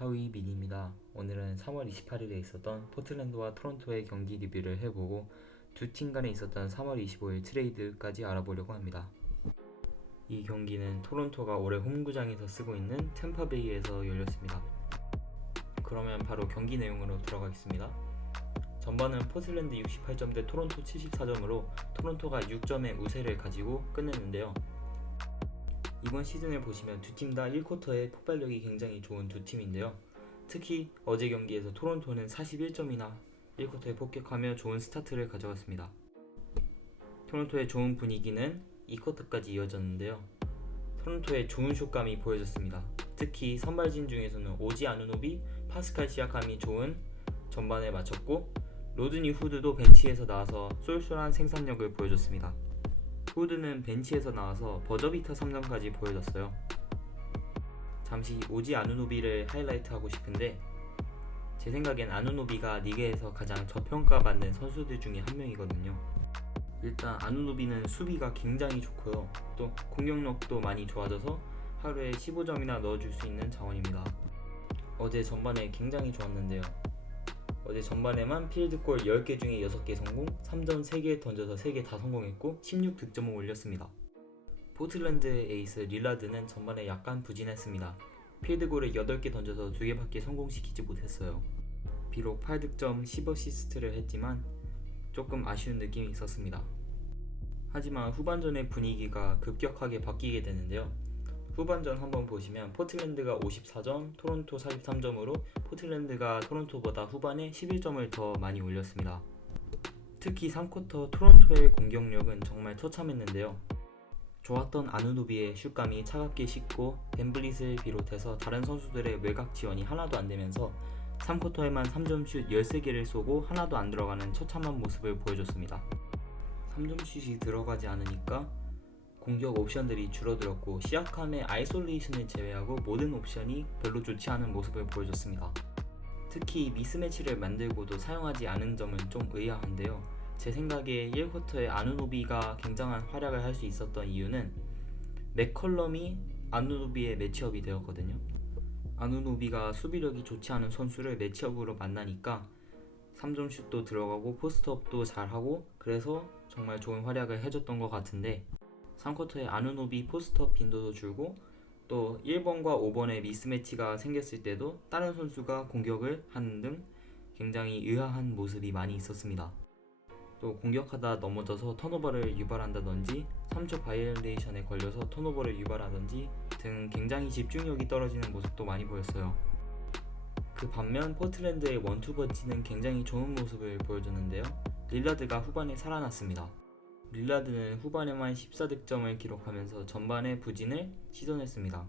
하위 민입니다. 오늘은 3월 28일에 있었던 포틀랜드와 토론토의 경기 리뷰를 해보고 두 팀 간에 있었던 3월 25일 트레이드까지 알아보려고 합니다. 이 경기는 토론토가 올해 홈구장에서 쓰고 있는 템파베이에서 열렸습니다. 그러면 바로 경기 내용으로 들어가겠습니다. 전반은 포틀랜드 68점 대 토론토 74점으로 토론토가 6점의 우세를 가지고 끝냈는데요. 이번 시즌을 보시면 두 팀 다 1쿼터의 폭발력이 굉장히 좋은 두 팀인데요. 특히 어제 경기에서 토론토는 41점이나 1쿼터에 폭격하며 좋은 스타트를 가져갔습니다. 토론토의 좋은 분위기는 2쿼터까지 이어졌는데요. 토론토의 좋은 슛감이 보여졌습니다. 특히 선발진 중에서는 오지 아누노비, 파스칼 시아캄이 좋은 전반에 마쳤고 로드니 후드도 벤치에서 나와서 쏠쏠한 생산력을 보여줬습니다. 후드는 벤치에서 나와서 버저비터 3점까지 보여줬어요. 잠시 오지 아누노비를 하이라이트하고 싶은데 제 생각엔 아누노비가 리그에서 가장 저평가받는 선수들 중에 한 명이거든요. 일단 아누노비는 수비가 굉장히 좋고요. 또 공격력도 많이 좋아져서 하루에 15점이나 넣어줄 수 있는 자원입니다. 어제 전반에 굉장히 좋았는데요. 어제 전반에만 필드골 10개 중에 6개 성공, 3점 3개 던져서 3개 다 성공했고 16득점을 올렸습니다. 포틀랜드의 에이스 릴라드는 전반에 약간 부진했습니다. 필드골을 8개 던져서 2개밖에 성공시키지 못했어요. 비록 8득점 10어시스트를 했지만 조금 아쉬운 느낌이 있었습니다. 하지만 후반전의 분위기가 급격하게 바뀌게 되는데요. 후반전 한번 보시면 포틀랜드가 54점, 토론토 43점으로 포틀랜드가 토론토보다 후반에 11점을 더 많이 올렸습니다. 특히 3쿼터 토론토의 공격력은 정말 처참했는데요. 좋았던 아누노비의 슛감이 차갑게 식고 벤블릿을 비롯해서 다른 선수들의 외곽 지원이 하나도 안 되면서 3쿼터에만 3점 슛 13개를 쏘고 하나도 안 들어가는 처참한 모습을 보여줬습니다. 3점 슛이 들어가지 않으니까 공격 옵션들이 줄어들었고 시아캄의 아이솔레이션을 제외하고 모든 옵션이 별로 좋지 않은 모습을 보여줬습니다. 특히 미스매치를 만들고도 사용하지 않은 점은 좀 의아한데요. 제 생각에 1쿼터에 아누노비가 굉장한 활약을 할 수 있었던 이유는 맥컬럼이 아누노비의 매치업이 되었거든요. 아누노비가 수비력이 좋지 않은 선수를 매치업으로 만나니까 3점 슛도 들어가고 포스트업도 잘하고 그래서 정말 좋은 활약을 해줬던 것 같은데 3쿼터에 아누노비 포스트업 빈도도 줄고 또 1번과 5번의 미스매치가 생겼을 때도 다른 선수가 공격을 하는 등 굉장히 의아한 모습이 많이 있었습니다. 또 공격하다 넘어져서 턴오버를 유발한다든지 3초 바이올레이션에 걸려서 턴오버를 유발하든지 등 굉장히 집중력이 떨어지는 모습도 많이 보였어요. 그 반면 포틀랜드의 원투번치는 굉장히 좋은 모습을 보여줬는데요. 릴라드가 후반에 살아났습니다. 릴라드는 후반에만 14득점을 기록하면서 전반의 부진을 시전했습니다.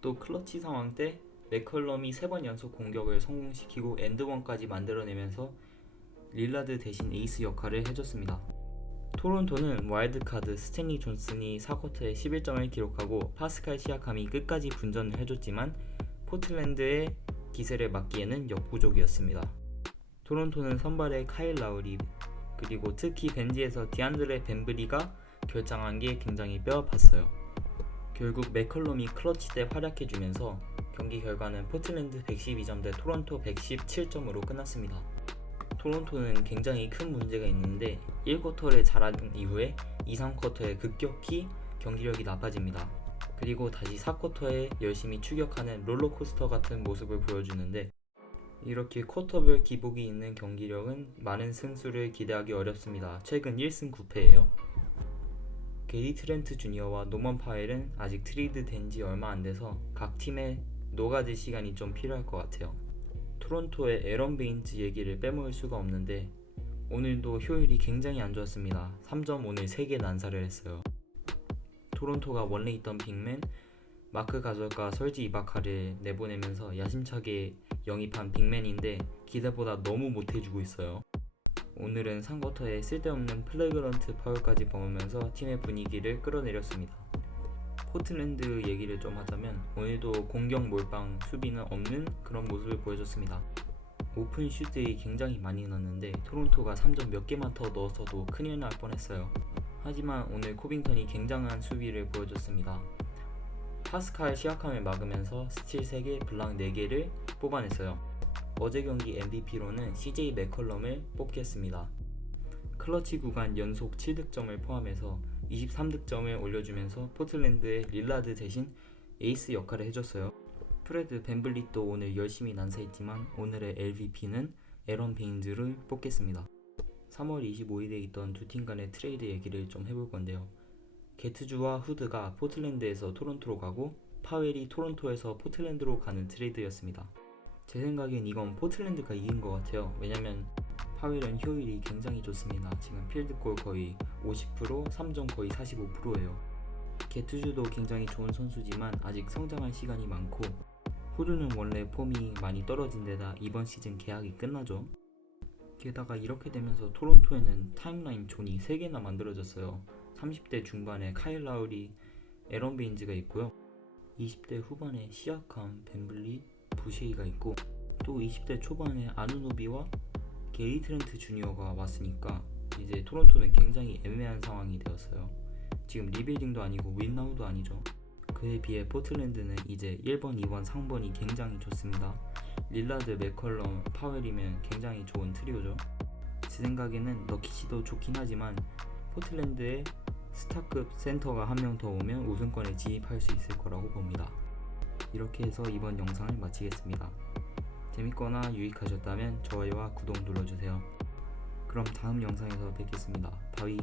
또 클러치 상황 때 맥컬럼이 3번 연속 공격을 성공시키고 엔드원까지 만들어내면서 릴라드 대신 에이스 역할을 해줬습니다. 토론토는 와일드카드 스탠리 존슨이 4쿼터에 11점을 기록하고 파스칼 시아캄이 끝까지 분전을 해줬지만 포틀랜드의 기세를 막기에는 역부족이었습니다. 토론토는 선발에 카일 라우리 그리고 특히 벤치에서 디안드레 벤브리가 결장한 게 굉장히 뼈아팠어요. 결국 맥컬럼이 클러치 때 활약해주면서 경기 결과는 포틀랜드 112점 대 토론토 117점으로 끝났습니다. 토론토는 굉장히 큰 문제가 있는데 1쿼터를 잘한 이후에 2, 3쿼터에 급격히 경기력이 나빠집니다. 그리고 다시 4쿼터에 열심히 추격하는 롤러코스터 같은 모습을 보여주는데 이렇게 쿼터별 기복이 있는 경기력은 많은 승수를 기대하기 어렵습니다. 최근 1승 9패예요. 게리 트렌트 주니어와 노먼 파웰은 아직 트레이드 된 지 얼마 안 돼서 각 팀에 녹아들 시간이 좀 필요할 것 같아요. 토론토의 에런 베인즈 얘기를 빼먹을 수가 없는데 오늘도 효율이 굉장히 안 좋았습니다. 3점 오늘 3개 난사를 했어요. 토론토가 원래 있던 빅맨 마크 가솔과 설지 이바카를 내보내면서 야심차게 영입한 빅맨인데 기대보다 너무 못해주고 있어요. 오늘은 3쿼터에 쓸데없는 플래그런트 파울까지 범하면서 팀의 분위기를 끌어내렸습니다. 포틀랜드 얘기를 좀 하자면 오늘도 공격 몰빵 수비는 없는 그런 모습을 보여줬습니다. 오픈 슛들이 굉장히 많이 넣었는데 토론토가 3점 몇 개만 더 넣었어도 큰일 날 뻔했어요. 하지만 오늘 코빙턴이 굉장한 수비를 보여줬습니다. 파스칼 시아캄을 막으면서 스틸 3개, 블락 4개를 뽑아냈어요. 어제 경기 MVP로는 CJ 맥컬럼을 뽑겠습니다. 클러치 구간 연속 7득점을 포함해서 23득점을 올려주면서 포틀랜드의 릴라드 대신 에이스 역할을 해줬어요. 프레드 밴블릿도 오늘 열심히 난사했지만 오늘의 LVP는 에런 베인즈를 뽑겠습니다. 3월 25일에 있던 두 팀 간의 트레이드 얘기를 좀 해볼 건데요. 게트주와 후드가 포틀랜드에서 토론토로 가고 파웰이 토론토에서 포틀랜드로 가는 트레이드였습니다. 제 생각엔 이건 포틀랜드가 이긴 것 같아요. 왜냐면 파웰은 효율이 굉장히 좋습니다. 지금 필드골 거의 50%, 3점 거의 45%예요. 게트주도 굉장히 좋은 선수지만 아직 성장할 시간이 많고, 후드는 원래 폼이 많이 떨어진 데다 이번 시즌 계약이 끝나죠. 게다가 이렇게 되면서 토론토에는 타임라인 존이 3개나 만들어졌어요. 30대 중반에 카일 라우리, 에런 베인즈가 있고요. 20대 후반에 시아캄, 벤블리, 부쉐이가 있고, 또 20대 초반에 아누노비와 게리 트렌트 주니어가 왔으니까 이제 토론토는 굉장히 애매한 상황이 되었어요. 지금 리빌딩도 아니고 윈나우도 아니죠. 그에 비해 포틀랜드는 이제 1번, 2번, 3번이 굉장히 좋습니다. 릴라드, 맥컬럼, 파웰이면 굉장히 좋은 트리오죠. 제 생각에는 너키시도 좋긴 하지만 포틀랜드에 스타급 센터가 한 명 더 오면 우승권에 진입할 수 있을 거라고 봅니다. 이렇게 해서 이번 영상을 마치겠습니다. 재밌거나 유익하셨다면 좋아요와 구독 눌러주세요. 그럼 다음 영상에서 뵙겠습니다. 바이.